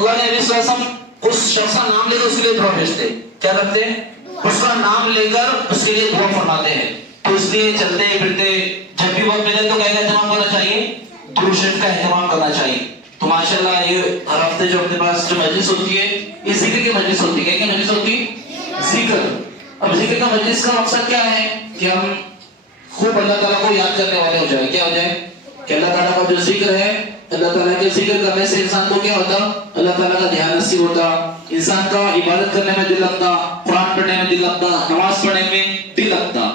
اللہ نے نبی صلی اللہ علیہ وسلم اس شخص کا نام لے کر اس کے لیے دعا بھیجتے ہیں. کیا کرتے ہیں؟ اس کا نام لے کر اس کے لیے دعا فرماتے ہیں. تو اس لیے چلتے پھرتے جب بھی وقت ملے تو کیا اہتمام کرنا چاہیے؟ درود شریف کا اہتمام کرنا چاہیے. تو ماشاءاللہ یہ ہر ہفتے جو اپنے پاس جو مجلس ہوتی ہے یہ ذکر کی مجلس ہوتی ہے. کیا مجلس ہوتی ہے؟ ذکر. اب ذکر کا مجلس کا مقصد کیا ہے؟ کہ ہم خوب اللہ تعالیٰ کو یاد کرنے والے ہو جائے. کیا ہو جائے؟ کہ اللہ تعالیٰ کا جو ذکر ہے, اللہ تعالیٰ کے ذکر کرنے سے انسان کو کیا ہوتا؟ اللہ تعالیٰ کا دھیان نصیب ہوتا, انسان کا عبادت کرنے میں دل لگتا, قرآن پڑھنے میں دل لگتا, نماز پڑھنے میں دل لگتا.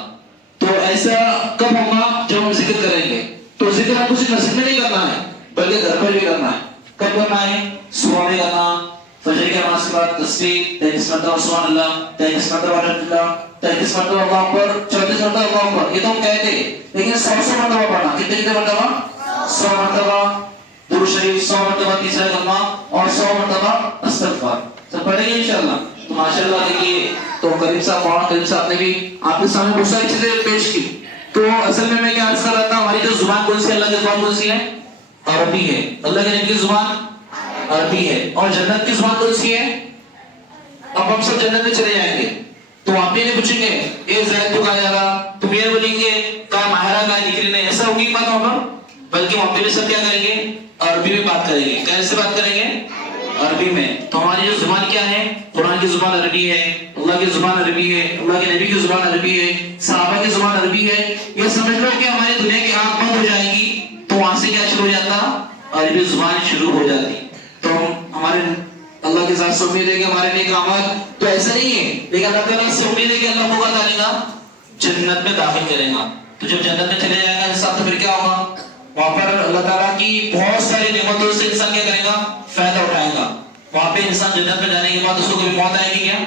تو ایسا کب ہوگا؟ جب ہم ذکر کریں گے. تو ذکر ہم کو صرف مسجد میں نہیں کرنا ہے بلکہ گھر پر بھی کرنا ہے. کب کرنا ہے؟ صبح میں کرنا, فجر کی نماز کے بعد تسبیح 33 مرتبہ سبحان اللہ, 33 مرتبہ الحمدللہ, 33 مرتبہ اللہ اکبر, 34 مرتبہ اللہ اکبر. یہ تو ہم کہتے ہیں, لیکن 100 مرتبہ پڑھنا. کتنے مرتبہ؟ 100 مرتبہ درود شریف, 100 مرتبہ تیسرا کلمہ اور 100 مرتبہ استغفار. سب پڑھیں گے انشاءاللہ. تو ماشاءاللہ دیکھیے, تو کریم صاحب مولانا کریم صاحب نے بھی آپ کے سامنے بہت ساری چیزیں پیش کی. تو اصل میں کیا عرض کر رہا تھا, ہماری جو زبان کون سی ہے, اللہ کی زبان کون سی ہے؟ عربی ہے. اللہ کے نبی کی زبان عربی ہے. اور جنت کی زبان کون سی ہے؟ اب ہم سب جنت میں چلے جائیں گے تو آپ یہ نہیں پوچھیں گے اے زید تو کہا جا رہا, تم یہ بولیں گے کہا ماہرہ کہا نکلی نہیں, ایسا ہوگی بات ہوگا. بلکہ وہاں پہ سب کیا کریں گے؟ عربی میں بات کریں گے. کیسے بات کریں گے؟ عربی میں. تو ہماری جو زبان کیا ہے؟ قرآن کی زبان عربی ہے, اللہ کی زبان عربی ہے, اللہ کے نبی کی زبان عربی ہے, صحابہ کی زبان عربی ہے. یہ سمجھ لو کہ ہماری دنیا کی آنکھ بند ہو جائے گی تو وہاں سے کیا شروع ہو جاتا؟ عربی زبان شروع ہو جاتی. تو ہمارے اللہ کے ساتھ سے امید ہے کہ ہمارے نیک اعمال تو ایسا نہیں ہے, لیکن اللہ تعالیٰ سے امید ہے کہ اللہ کو بتا دے گا جنت میں داخل کرے گا. تو جب جنت میں چلے جائے گا انسان تو پھر کیا ہوگا؟ وہاں پر اللہ تعالیٰ کی بہت ساری نعمتوں سے انسان کیا کرے گا؟ فائدہ اٹھائے گا. وہاں پہ انسان جنت میں جانے کے بعد اس کو کبھی موت آئے گی کیا؟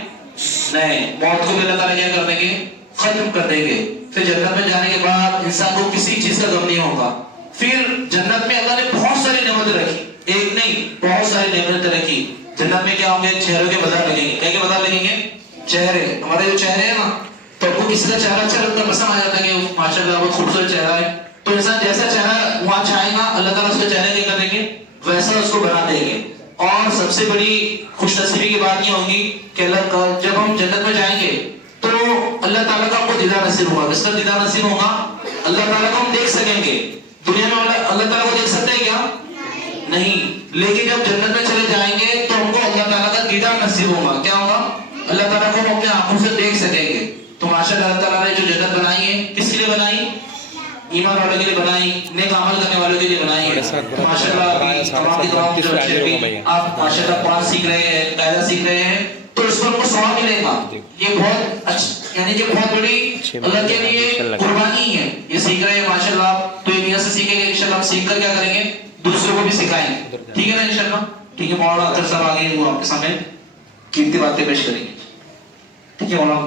نہیں, موت کو بھی اللہ تعالیٰ کیا کر دیں گے؟ ختم کر دیں گے. پھر جنت میں جانے کے بعد انسان کو کسی چیز کا غم نہیں ہوگا. پھر جنت میں اللہ نے بہت ساری نعمتیں رکھی, ایک نہیں بہت ساری نعمتیں رکھی. جنت میں کیا ہوں گے؟ چہروں کے بازار لگیں گے. کیا کے بازار لگیں گے؟ چہرے. ہمارے جو چہرے ہیں نا, تو وہ کسی کا چہرہ اچھا لگتا ہے, پسند آ جاتا ہے کہ ماشاءاللہ بہت خوبصورت چہرہ ہے. تو انسان جیسا چہرہ وہاں چاہے گا اللہ تعالیٰ اس کے چہرے کیا کر دیں گے؟ ویسا اس کو بنا دیں گے. اور سب سے بڑی خوش نصیبی کی بات یہ ہوگی کہ اللہ کا جب ہم جنت میں جائیں گے تو اللہ تعالیٰ کا ہم کو دیدار نصیب ہوگا. کس کا دیدار نصیب ہوگا؟ اللہ تعالیٰ کو ہم دیکھ سکیں گے. دنیا میں اللہ تعالیٰ کو دیکھ سکتے ہیں کیا؟ نہیں. لیکن جب جنت میں چلے جائیں گے تو ہم کو اللہ تعالیٰ کا دیدار نصیب ہوگا. کیا ہوگا؟ اللہ تعالیٰ کو ہم اپنے آنکھوں سے دیکھ سکیں گے. تو ماشاءاللہ اللہ تعالیٰ نے جو جنت بنائی ہے کس کے لیے بنائی؟ ایمان والوں کے لیے بنائی, نیک عمل کرنے والوں کے لیے بنائی ہے. ماشاءاللہ تمام کی تمام جو آپ ماشاءاللہ قرآن سیکھ رہے ہیں, قاعدہ سیکھ رہے ہیں, تو اس پر کو ثواب ملے گا. یہ بہت اچھا, یعنی کہ بہت بڑی اللہ کے لیے قربانی ہے. یہ سیکھ رہے ہیں ماشاءاللہ, تو یہ نیت سے سیکھیں گے انشاءاللہ. ہم سیکھ کر کیا کریں گے؟ دوسروں کو بھی سکھائیں گے. ٹھیک ہے نا انشاءاللہ. ٹھیک ہے, مولانا اختر صاحب آگے وہ آپ کے سامنے قیمتی باتیں پیش کریں گے. ٹھیک ہے مولانا.